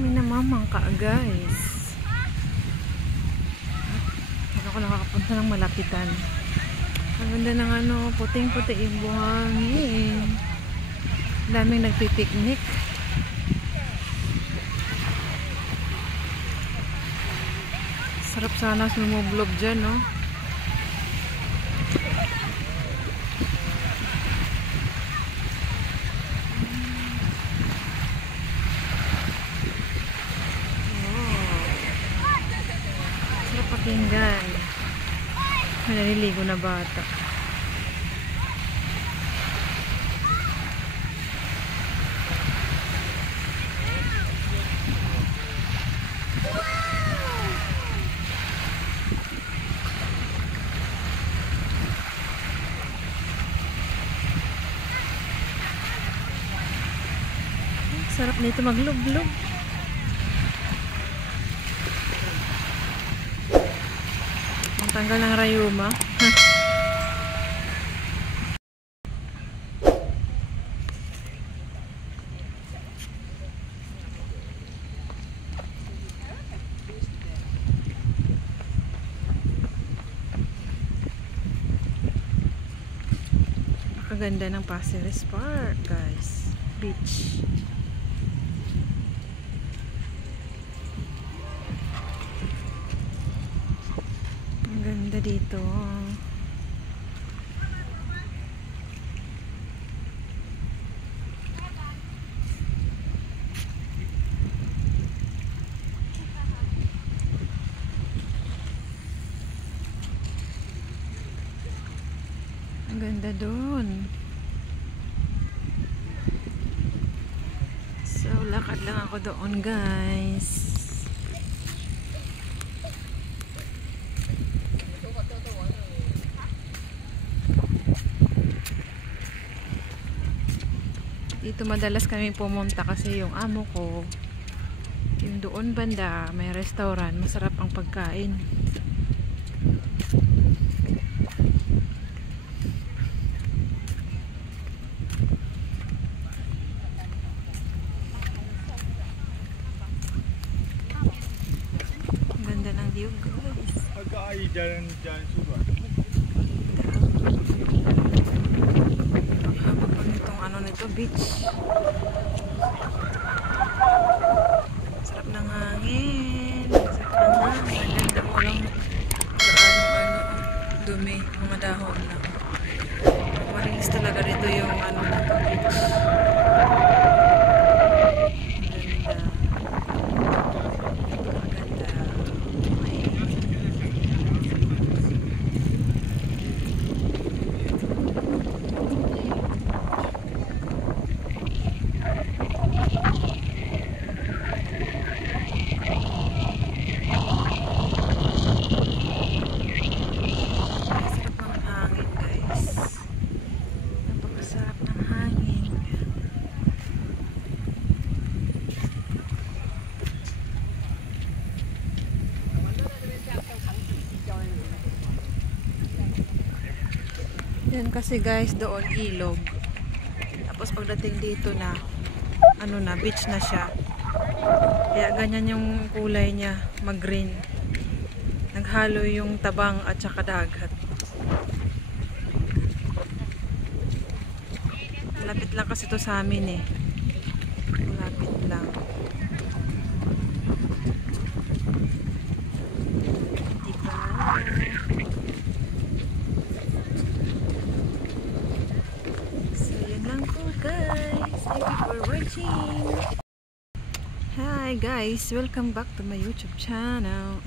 May namamangka guys. Saan ako nakakapunta ng malapitan. Ang ganda ng ano, puting-puti yung buhangin. Daming nagpipiknik. Sarap sana sumublob dyan, no? Sarap pakinggan. May naliligo na bata. Sarap nito maglublob. Ang tanggal ng rayuma. Kaganda ng Pasir Ris Park, guys. Beach. Ang ganda dito. Ang ganda doon. So, lakad lang ako doon, guys. Dito madalas kami pumunta kasi yung amo ko, yung doon banda, may restaurant, masarap ang pagkain. Ang ganda ng view, guys. Jalan-jalan suka. Ito beach. Sarap ng hangin. Sarap ng hangin. Ang ganda mo lang. Dumi. Mga dahon lang. Marinis talaga rito yung ano na beach. Yan kasi guys, doon ilog. Tapos pagdating dito na ano na, beach na siya. Kaya ganyan yung kulay niya, mag-green. Naghalo yung tabang at saka dagat. Malapit lang kasi to sa amin eh. Malapit lang. Guys, thank you for watching. Hi guys, welcome back to my YouTube channel.